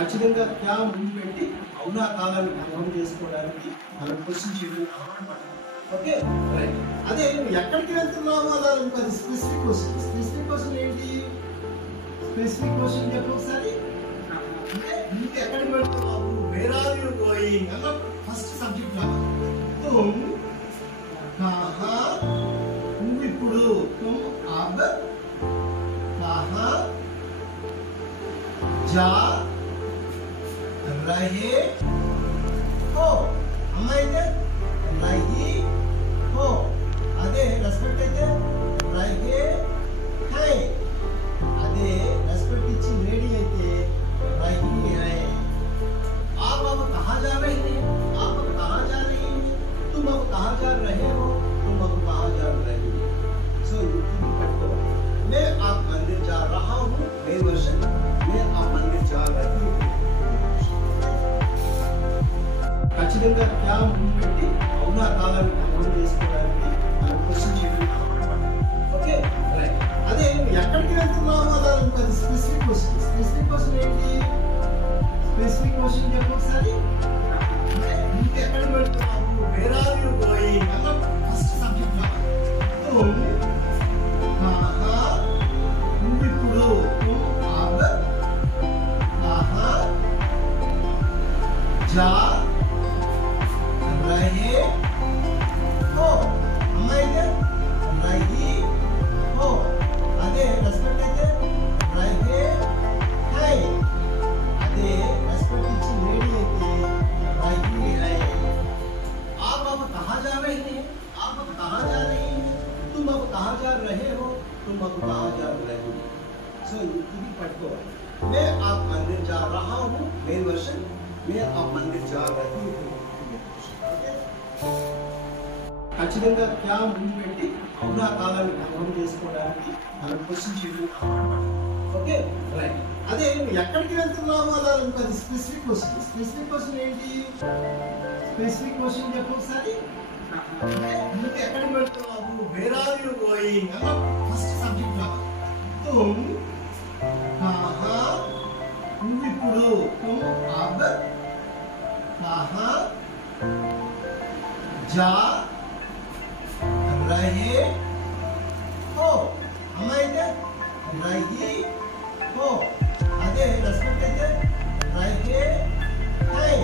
ఖచ్చితంగా క్యా ముందు పెట్టి అవునా కాదని అర్థం చేసుకోవడానికి మనం క్వశ్చన్ చేయడం అలవాటు పడాలి. Okay right. అదే నువ్వు ఎక్కడికి వెళ్తున్నావు అలా అది స్పెసిఫిక్ క్వశ్చన్. స్పెసిఫిక్ క్వశ్చన్ ఏంటి? స్పెసిఫిక్ క్వశ్చన్ చెప్పు ఒకసారి. అంటే నువ్వు ఎక్కడికి వెళ్తున్నావు, వేర్ ఆర్ యు గోయింగ్ అన్న ఫస్ట్ సబ్జెక్ట్ కావాలి. తుమ్ కహా, నువ్వు ఇప్పుడు తుమ్ అబ్ కహా जा रहे हो. అమ్మాయితే రహీ హో, అదే రెస్పెక్ట్ అయితే రహే హై, అదే రెస్పెక్ట్ ఇచ్చి లేడీ అయితే రహీ హై. आप अब कहाँ जा रहे हैं? आप अब कहाँ जा रही हैं? तुम अब कहाँ जा रहे हो? तुम अब कहाँ जा रही हो? सो मैं आप मंदिर जा रहा हूँ, मेरे वर्षन मैं आप मंदिर जा रही हूँ. ఖచ్చితంగా క్యా ముందు పెట్టి అవునా కాదని అర్థం చేసుకోవడానికి మనం క్వశ్చన్ చేయడం అలవాటు పడాలి. Okay right. అదే నువ్వు ఎక్కడికి వెళ్తున్నావు అలా అది స్పెసిఫిక్ క్వశ్చన్. స్పెసిఫిక్ క్వశ్చన్ ఏంటి? స్పెసిఫిక్ క్వశ్చన్ చెప్పు ఒకసారి. అంటే నువ్వు ఎక్కడికి వెళ్తున్నావు, వేర్ ఆర్ యు గోయింగ్ అన్న ఫస్ట్ సబ్జెక్ట్ కావాలి. తుమ్ కహా, నువ్వు ఇప్పుడు తుమ్ అబ్ కహా जा रहे हो. అమ్మాయితే రహీ హో, అదే రెస్పెక్ట్ అయితే రహే హై, అదే రెస్పెక్ట్ ఇచ్చి లేడీ అయితే రహీ హై. आप अब कहाँ जा रहे हैं? आप अब कहाँ जा रही हैं? तुम अब कहाँ जा रहे हो? तुम अब कहाँ जा रहे हो? सो ఇది పట్టుకోవాలి. मैं आप मंदिर जा रहा हूँ, मेरे वर्षन मैं आप मंदिर जा रही हूँ. ఖచ్చితంగా క్యా ముందు పెట్టి అవునా కాదని అర్థం చేసుకోవడానికి మనం క్వశ్చన్ చేయడం అలవాటు పడాలి. Okay right. అదే నువ్వు ఎక్కడికి వెళ్తున్నావు అలా అది స్పెసిఫిక్ క్వశ్చన్. స్పెసిఫిక్ క్వశ్చన్ ఏంటి? స్పెసిఫిక్ క్వశ్చన్ చెప్పు ఒకసారి. అంటే నువ్వు ఎక్కడికి వెళ్తున్నావు, వేర్ ఆర్ యు గోయింగ్ అన్న ఫస్ట్ సబ్జెక్ట్ కావాలి. తుమ్ కహా, నువ్వు ఇప్పుడు తుమ్ అబ్ కహా जा रहे हो. అమ్మాయితే రహీ హో, అదే రెస్పెక్ట్ అయితే రహే హై,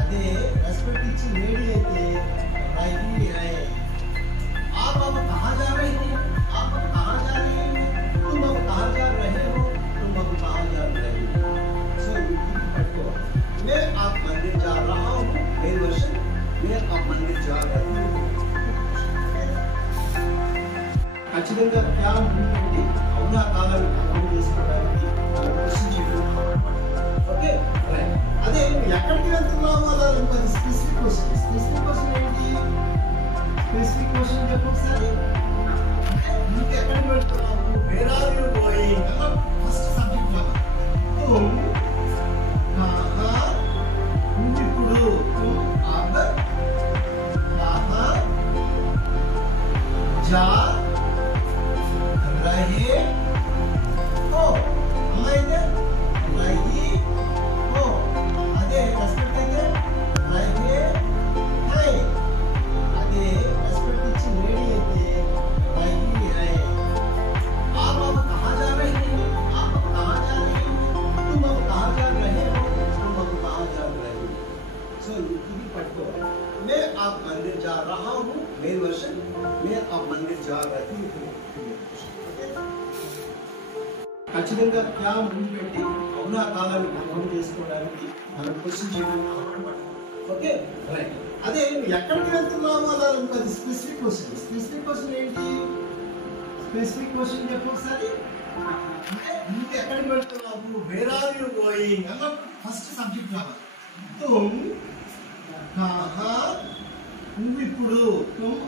అదే రెస్పెక్ట్ ఇచ్చి లేడీ అయితే రహీ హై. आप अब कहाँ जा रहे हैं? आप अब कहाँ जा रही हैं? तुम अब कहाँ जा रहे हो? तुम अब कहाँ जा रही हो? सो ఇది పట్టుకోవాలి. मैं आप मंदिर जा रहा हूँ, मेरे वर्षन मैं आप मंदिर जा रही हूँ. ఖచ్చితంగా క్యా ముందు పెట్టి అవునా కాదని అర్థం చేసుకోవడానికి మనం క్వశ్చన్ చేయడం అలవాటు పడాలి. Okay right. అదే నువ్వు ఎక్కడికి వెళ్తున్నావు అలా అది స్పెసిఫిక్ క్వశ్చన్. స్పెసిఫిక్ క్వశ్చన్ ఏంటి? స్పెసిఫిక్ క్వశ్చన్ చెప్పు ఒకసారి. అంటే నువ్వు ఎక్కడికి వెళ్తున్నావు, వేర్ ఆర్ యు గోయింగ్ అన్న ఫస్ట్ సబ్జెక్ట్ కావాలి. తుమ్ కహా, నువ్వు ఇప్పుడు తుమ్ అబ్ కహా जा रहे हो. అమ్మాయితే రహీ హో, అదే రెస్పెక్ట్ అయితే రహే హై, అదే రెస్పెక్ట్ ఇచ్చి లేడీ అయితే రహీ హై. आप अब कहाँ जा रहे हैं? आप अब कहाँ जा रही हैं? तुम अब कहाँ जा रहे हो? तुम अब कहाँ जा रहे हो? सो ఇది పట్టుకోవాలి. मैं आप मंदिर जा रहा हूँ, मेरे वर्षन मैं आप मंदिर जा रही हूँ. ఖచ్చితంగా క్యా ముందు పెట్టి అవునా కాదని అర్థం చేసుకోవడానికి మనం క్వశ్చన్ చేయడం అలవాటు పడాలి. Okay right. అదే నువ్వు ఎక్కడికి వెళ్తున్నావు అలా అది స్పెసిఫిక్ క్వశ్చన్. స్పెసిఫిక్ క్వశ్చన్ ఏంటి? స్పెసిఫిక్ క్వశ్చన్ చెప్పు ఒకసారి. అంటే నువ్వు ఎక్కడికి వెళ్తున్నావు, వేర్ ఆర్ యు గోయింగ్ అన్న ఫస్ట్ సబ్జెక్ట్ కావాలి. తుమ్ కహా, నువ్వు ఇప్పుడు తుమ్